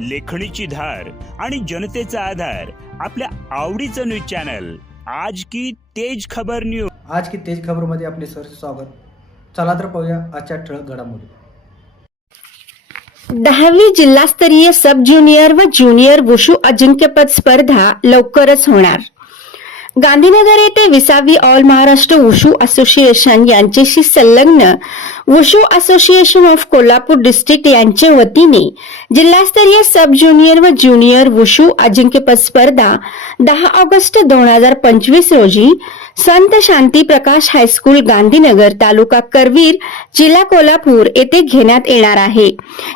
लेखणीची धार आणि जनतेचा आधार आपल्या आवडीचं न्यूज चॅनल. आज की तेज खबर न्यूज आज की तेज खबरमध्ये आपले सर स्वागत. चला तर पाहूया आजच्या ठळक घडामोडी. दहावी जिल्हास्तरीय सब ज्युनियर व ज्युनियर वुशू अजिंक्यपद स्पर्धा लवकरच होणार. गांधीनगर येथे विसावी ऑल महाराष्ट्र वुशू असोसिएशन यांच्याशी संलग्न wushu association of Kolhapur district यांच्या वतीने जिल्हास्तरीय सब ज्युनियर व ज्युनियर वुशू अजिंक्यपद स्पर्धा दहा ऑगस्ट दोन हजार पंचवीस रोजी संत शांती प्रकाश हायस्कूल गांधीनगर तालुका करवीर जिल्हा कोल्हापूर येथे घेण्यात येणार आहे.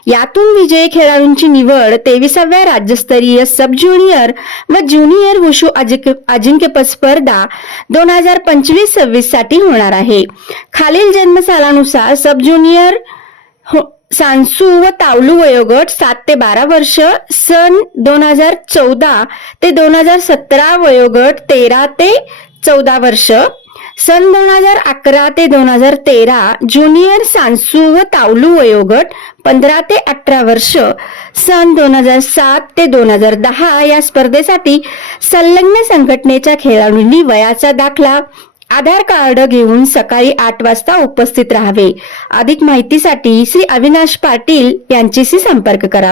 यातून विजयी खेळाडूंची निवड तेविसाव्या राज्यस्तरीय सब ज्युनियर व ज्युनियर वुशू अजिंक्य अजिंक्यपद स्पर्धा दोन हजार पंचवीस सव्वीससाठी होणार आहे. खालील जन्मसालानुसार सब ज्युनियर हो- सांसू व तावलू वयोगट सात ते बारा वर्ष सन दोन हजार चौदा ते दोन हजार सतरा वयोगट तेरा ते चौदा वर्ष. सन दोन हजार अकरा ते दोन हजार तेरा ज्युनियर सांसू व तावलू वयोगट पंधरा ते अठरा वर्ष. सन दोन हजार सात ते दोन हजार दहा या स्पर्धेसाठी संलग्न संघटनेच्या खेळाडूंनी वयाचा दाखला आधार कार्ड घेऊन सकाळी आठ वाजता उपस्थित राहावे. अधिक माहितीसाठी श्री अविनाश पाटील यांच्याशी संपर्क करावा.